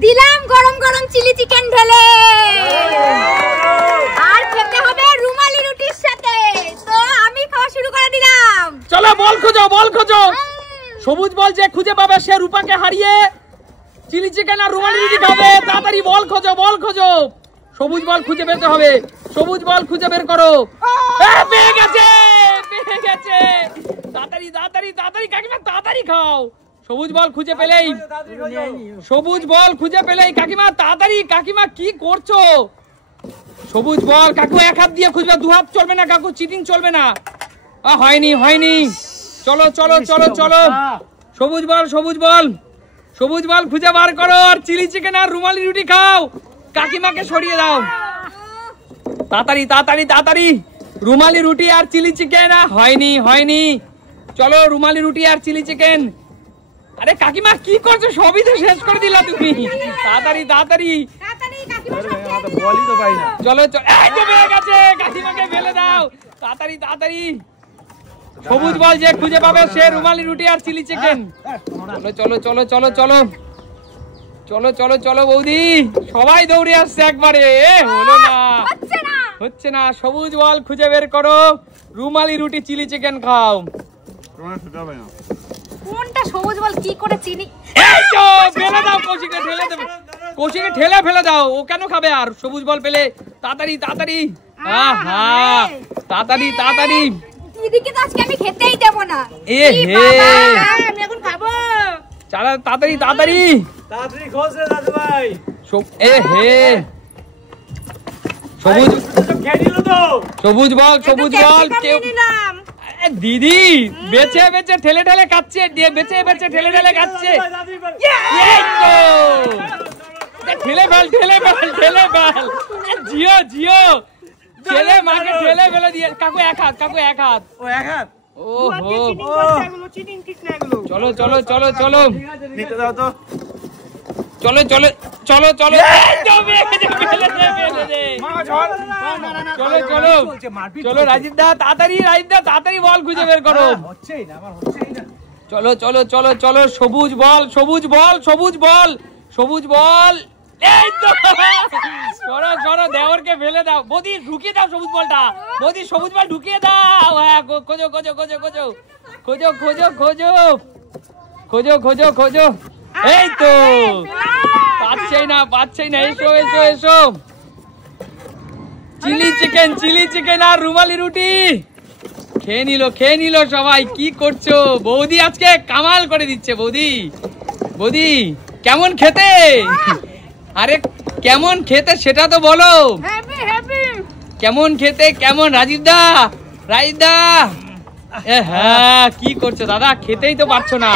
দিলাম গরম গরম চিলি চিকেন ঢেলে, আর খেতে হবে রুমালি রুটির সাথে। তো আমি খাওয়া শুরু করে দিলাম। চলো বল খোঁজো, বল খোঁজো। সবুজ বল যে খুঁজে পাবে সে রূপাকে হারিয়ে চিলি চিকেন আর রুমালি রুটি খাবে। তাড়াতাড়ি বল খোঁজো, বল খোঁজো। সবুজ বল খুঁজে পেতে হবে, সবুজ বল খুঁজে বের করো। পেয়ে গেছে, পেয়ে গেছে। তাড়াতাড়ি তাড়াতাড়ি তাড়াতাড়ি কাকিমা তাড়াতাড়ি খাও। সবুজ বল খুঁজে পেলেই, সবুজ বল খুঁজে পেলেই কাকিমা তাড়াতাড়ি। কাকিমা কি করছো? সবুজ বল কাকু এক হাত দিয়ে খুঁজবে, দু হাত চলবে না কাকু, চিটিং চলবে না। হয়নি হয়নি। চলো চলো চলো চলো। সবুজ বল, সবুজ বল, সবুজ বল খুঁজে বার করো আর চিলি চিকেন আর রুমালি রুটি খাও। কাকিমাকে সরিয়ে দাও। তাড়াতাড়ি তাড়াতাড়ি তাড়াতাড়ি। রুমালি রুটি আর চিলি চিকেন। হয়নি হয়নি। চলো রুমালি রুটি আর চিলি চিকেন। আরে কাকিমা কি করছো? সবই তো শেষ করে দিলা তুমি। তাড়াতাড়ি তাড়াতাড়ি। চলো চলো। এই তো পেয়ে গেছে, কাকিমাকে ফেলে দাও। তাড়াতাড়ি তাড়াতাড়ি। সবুজ বল যে খুঁজে পাবে সে রুমালি রুটি আর চিলি চিকেন। চলো চলো চলো চলো চলো চলো চলো বৌদি, সবাই দৌড়ে আসছে একবারে। হলো না, হচ্ছে না। সবুজ বল খুঁজে বের করো, রুমালি রুটি চিলি চিকেন খাও। কোনটা সবুজ বল কি করে চিনি? এই তো ফেলে দাও, কৌশিকে ঠেলে দেবে, কৌশিকে ঠেলে ফেলে দাও। ও কেন খাবে আর? সবুজ বল পেলে তাড়াতাড়ি তাড়াতাড়ি। আহা তাড়াতাড়ি তাড়াতাড়ি। দিদিকে তো আজকে আমি খেতেই দেব না। এ হে আমি এখন খাবো। চালা তাড়াতাড়ি তাড়াতাড়ি তাড়াতাড়ি খোঁজ রে দাদু ভাই। এ হে সবুজ, সবুজ বল, সবুজ বল। কেউ দিদি বেঁচে বেঁচে ঠেলে ঠেলে খাচ্ছে, দিয়ে বেঁচে বেঁচে ঠেলে ঠেলে খাচ্ছে। ঠেলে ফেল ঠেলে ফেল ঠেলে ফেল। জিও জিও ছেলে মাকে ঠেলে ফেলে দিয়ে। কাকু এক হাত, কাকু এক হাত। ও এক হাত। ওহো চলো চলো চলো চলো নিতে দাও তো। চলো চলো চলো চলো। চলো চলো চলো রাজীব দা তাড়াতাড়ি, রাজীব দা তাড়াতাড়ি বল খুঁজে বের করো। চলো চলো চলো চলো। সবুজ বল, সবুজ বল, সবুজ বল, সবুজ বল। এই তো সরো সরো, দেওরকে ফেলে দাও। বৌদি ঢুকিয়ে দাও সবুজ বলটা, বৌদি সবুজ বল ঢুকিয়ে দাও। হ্যাঁ খোঁজো খোঁজো খোঁজো খোঁজো খোঁজো খোঁজো খোঁজো খোঁজো খোঁজো খোঁজো। এই তো পাচ্ছেই না, পাচ্ছেই না। এসো এসো এসো। চিলি চিকেন, চিলি চিকেন আর রুমালি রুটি খেয়ে নিল সবাই। কি করছো? বৌদি আজকে কামাল করে দিচ্ছে। বৌদি, বৌদি কেমন খেতে? আরে কেমন খেতে সেটা তো বলো। কেমন খেতে কেমন? রাজীব দা, রাজীব দা। হ্যাঁ কি করছো দাদা? খেতেই তো পারছো না,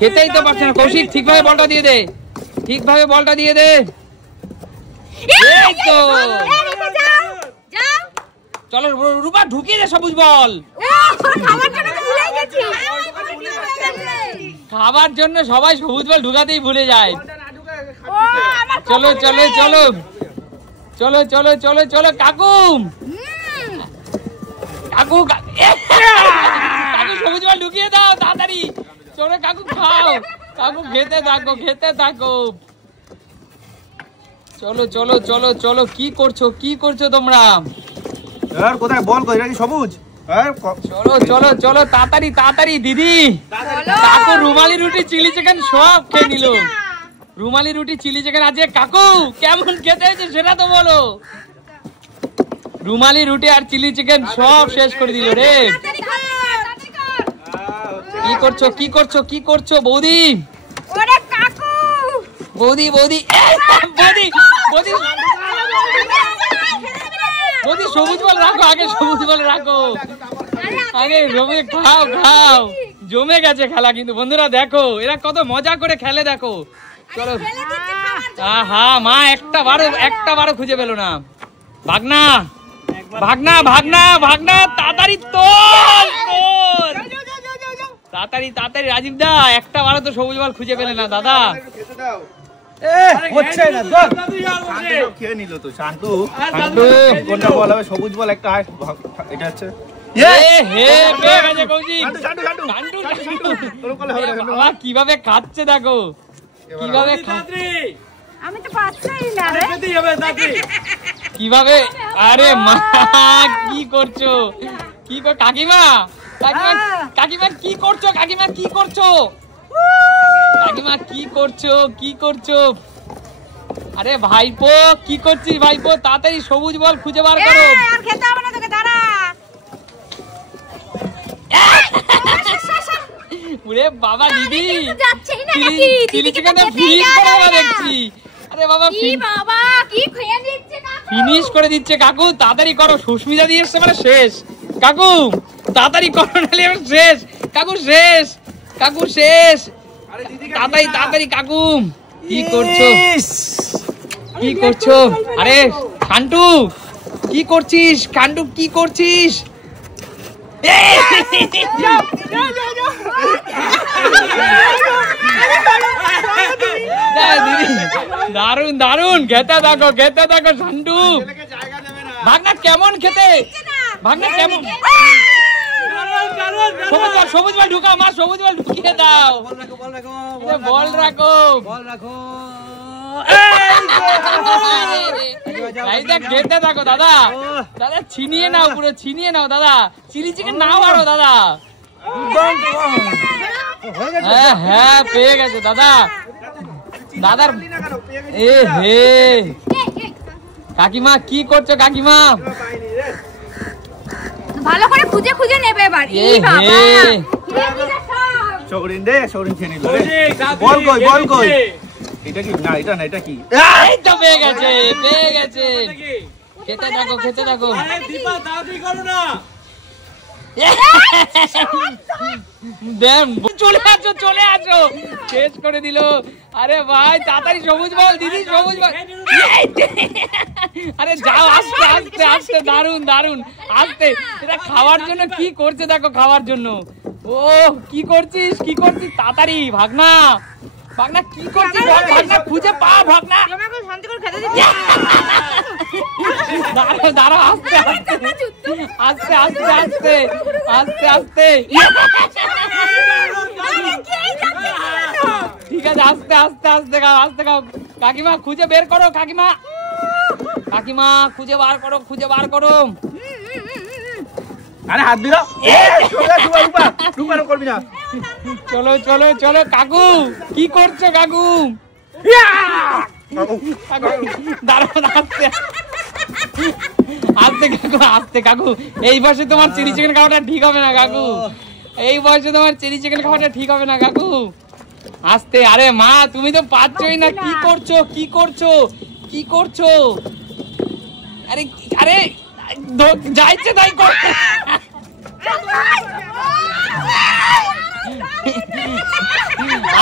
খেতেই তো পারছো না। কৌশিক ঠিকভাবে বলটা দিয়ে দে, ঠিকভাবে বলটা দিয়ে দে। এই তো চলো রূপা ঢুকিয়ে দে সবুজ বল। খাবার জন্য সবাই সবুজ বল ঢুকাতেই ভুলে যায়। চলো চলো চলো চলো চলো চলো চলো। কাকু কাকু কাকু সবুজ বল ঢুকিয়ে দাও তাড়াতাড়ি। চলো কাকু খাও, কাকু খেতে থাকো, খেতে থাকো। চলো চলো চলো চলো। কি করছো, কি করছো তোমরা? কোথায় বল? কোথায় সবুজ? চলো চলো চলো তাড়াতাড়ি তাড়াতাড়ি। দিদি কাকু রুমালি রুটি চিলি চিকেন সব খেয়ে নিল। রুমালি রুটি চিলি চিকেন আছে। কাকু কেমন খেতে হয়েছে সেটা তো বলো। রুমালি রুটি আর চিলি চিকেন সব শেষ করে দিল রে। কি করছো, কি করছো, কি করছো বৌদি? বৌদি বৌদি বৌদি বৌদি বৌদি সবুজ বল রাখো আগে, সবুজ বল রাখো আগে। জমে খাও খাও, জমে গেছে খেলা। কিন্তু বন্ধুরা দেখো এরা কত মজা করে খেলে দেখো। চলো। হা মা একটা বারো খুঁজে পেলো না। ভাগনা ভাগনা ভাগনা ভাগনা তাড়াতাড়ি তোল তোল তাড়াতাড়ি তাড়াতাড়ি। রাজীব দা একটা বারো তো সবুজ বল খুঁজে পেলে না দাদা। খেয়ে নিল তো শান্তু। কোনটা বল হবে? সবুজ বল একটা। এটা হচ্ছে কিভাবে খাচ্ছে দেখো, কিভাবে আমি তো পাচ্ছি না রে। কিভাবে? আরে মা কি করছো? কি কর কাকিমা? কাকিমা কাকিমা কি করছো? কাকিমা কি করছো? কাকিমা কি করছো? কি করছো? আরে ভাইপো কি করছিস ভাইপো? তাড়াতাড়ি সবুজ বল খুঁজে বার করো। আর খেতে হবে না তোকে, দাঁড়া। ওরে বাবা দিদি যাচ্ছেই না নাকি? চিলি চিকেনটা ফিনিশ করে দেওয়া দেখছি। আরে বাবা কি বাবা কি খেয়ে দিচ্ছে কাকু? ফিনিশ করে দিচ্ছে কাকু, তাড়াতাড়ি করো। সুস্মিতা দিয়ে এসছে মানে শেষ। কাকু তাড়াতাড়ি করো নাহলে এবার শেষ। কাকু শেষ, কাকু শেষ। তাড়াতাড়ি তাড়াতাড়ি কাকু। কি করছো? কি করছো? আরে কান্টু কি করছিস? কান্টু কি করছিস? দারুন দারুন, খেতে থাকো খেতে থাকো সান্টু। ভাগনা কেমন খেতে? ভাগনা কেমন? সবুজ বল ঢুকাও মা, সবুজ বল ঢুকিয়ে দাও। বল রাখো বল রাখো। খেতে থাকো দাদা, দাদা ছিনিয়ে নাও, পুরো ছিনিয়ে নাও দাদা। চিলি চিকেন নাও আরো দাদা। হ্যাঁ হ্যাঁ পেয়ে গেছে দাদা। দাদার এ হে কাকিমা কি করছো কাকিমা? ভালো করে খুঁজে খুঁজে নেবে এবার। এ হে সৌরিন দে, সৌরিন খেয়ে নিল রে। বল কই, বল কই? এটা কি? না এটা না, এটা কি? এই তো পেয়ে গেছে, পেয়ে গেছে। খেতে থাকো খেতে থাকো। আরে দীপা দাদি করো না। চলে আসো চলে আসো, শেষ করে দিল। আরে ভাই তাড়াতাড়ি সবুজ বল দিদি, সবুজ বল। আরে যাও আস্তে আস্তে আস্তে, দারুন দারুন আস্তে। এটা খাওয়ার জন্য কি করছে দেখো, খাওয়ার জন্য। ও কি করছিস কি করছিস? তাড়াতাড়ি ভাগনা, ভাগনা কি করছিস? ভাগনা খুঁজে পা ভাগনা। আমাকে শান্তি করে খেতে দিচ্ছি। দাঁড়াও দাঁড়াও আস্তে আস্তে আস্তে আস্তে আস্তে আস্তে আস্তে। ঠিক আছে আস্তে আস্তে আস্তে খাও আস্তে খাও। কাকিমা খুঁজে বের করো কাকিমা, কাকিমা খুঁজে বার করো খুঁজে বার করো। আরে হাত দিল। রূপা করবি না। চলো চলো চলো। কাকু কি করছো কাকু? দাঁড়াও আস্তে আস্তে কাকু আস্তে। কাকু এই বয়সে তোমার চিলি চিকেন খাওয়াটা ঠিক হবে না কাকু, এই বয়সে তোমার চিলি চিকেন খাওয়াটা ঠিক হবে না কাকু। আস্তে। আরে মা তুমি তো পাচ্ছই না, কি করছো কি করছো কি করছো? আরে আরে যাইছে তাই কর।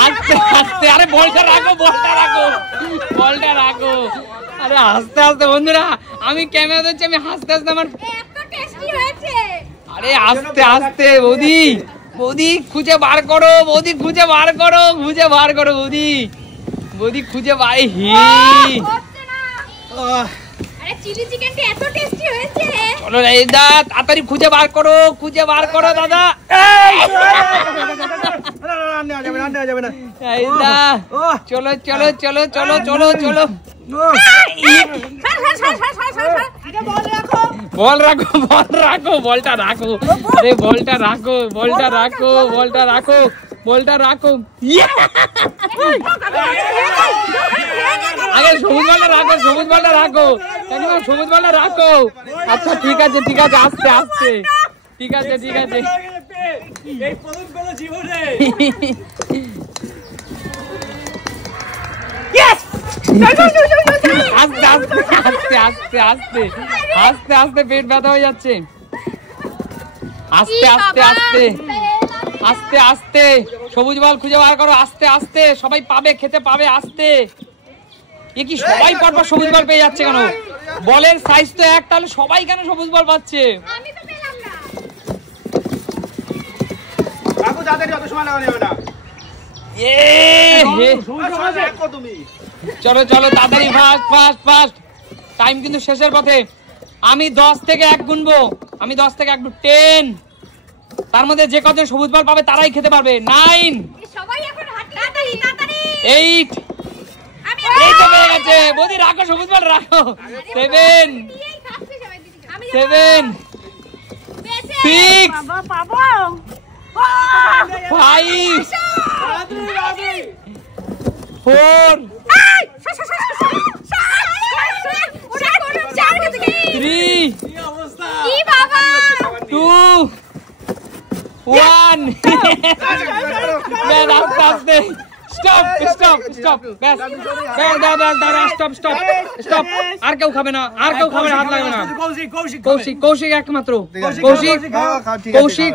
আস্তে আস্তে। আরে বলটা রাখো বলটা রাখো বলটা রাখো। আরে আস্তে আস্তে বন্ধুরা, আমি ক্যামেরা ধরছি, আমি হাসতে হাসতে আমার। এত টেস্টি হয়েছে। আরে আস্তে আস্তে বৌদি, বৌদি খুঁজে বার করো, বৌদি খুঁজে বার করো, খুঁজে বার করো বৌদি, বৌদি খুঁজে বার। হি হচ্ছে না। আরে চিলি চিকেনটা এত টেস্টি হয়েছে। চলো দাদা তাড়াতাড়ি খুঁজে বার করো, খুঁজে বার করো দাদা। চলো চলো চলো চলো চলো চলো। বল রাখো বল রাখো, বলটা রাখো। আরে বলটা রাখো বলটা রাখো বলটা রাখো বলটা রাখো। আগে সবুজ বলটা রাখো, সবুজ বলটা রাখো, সবুজ বলটা রাখো। আচ্ছা ঠিক আছে ঠিক আছে আস্তে আস্তে, ঠিক আছে ঠিক আছে। এই প্রথম কোন জীবনে আস্তে আস্তে আস্তে আস্তে আস্তে আস্তে আস্তে পেট ব্যথা হয়ে যাচ্ছে। আস্তে আস্তে আস্তে আস্তে আস্তে সবুজ বল খুঁজে বার করো। আস্তে আস্তে সবাই পাবে, খেতে পাবে। আস্তে। এ কি সবাই পরপর সবুজ বল পেয়ে যাচ্ছে কেন? বলের সাইজ তো এক, তাহলে সবাই কেন সবুজ বল পাচ্ছে? আমি তো পেলাম না। কাকু তাড়াতাড়ি, অত সময় লাগানো যাবে না। এ হে তুমি চলো চলো তাড়াতাড়ি, ফাস্ট ফাস্ট ফাস্ট। টাইম কিন্তু শেষের পথে। আমি 10 থেকে 1 গুনবো, আমি 10 থেকে 1 10। তার মধ্যে যে কত সবুজ বল পাবে তারাই খেতে পারবে। 9 সবাই এখন হাঁটি, তাড়াতাড়ি তাড়াতাড়ি। 8 আমি এই তো পেয়ে গেছে। আছে বৌদি, রাখো সবুজ বল রাখো। 7 7 6 5 4 3 2 1 স্টপ স্টপ স্টপ ব্যাস স্টপ স্টপ স্টপ। আর কেউ খাবে না, আর কেউ খাবে না, হাত লাগবে না। কৌশিক, কৌশিক একমাত্র, কৌশিক কৌশিক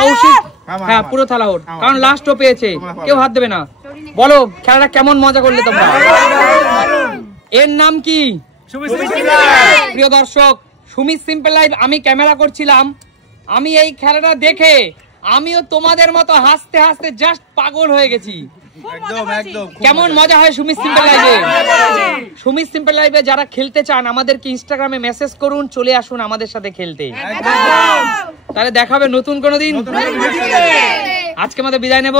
কৌশিক। হ্যাঁ পুরো থালা ওর, কারণ লাস্ট ও পেয়েছে, কেউ হাত দেবে না। বলো খেলাটা কেমন মজা করলে তোমরা? এর নাম কি? প্রিয় দর্শক, সুমিত সিম্পল লাইভ আমি ক্যামেরা করছিলাম। আমি এই খেলাটা দেখে আমিও তোমাদের মতো হাসতে হাসতে জাস্ট পাগল হয়ে গেছি। একদম একদম কেমন মজা হয় সুমিত সিম্পল লাইভে। সুমিত সিম্পল লাইভে যারা খেলতে চান আমাদেরকে ইনস্টাগ্রামে মেসেজ করুন, চলে আসুন আমাদের সাথে খেলতে। তাহলে দেখাবে নতুন কোনো দিন। আজকে আমাদের বিদায় নেব।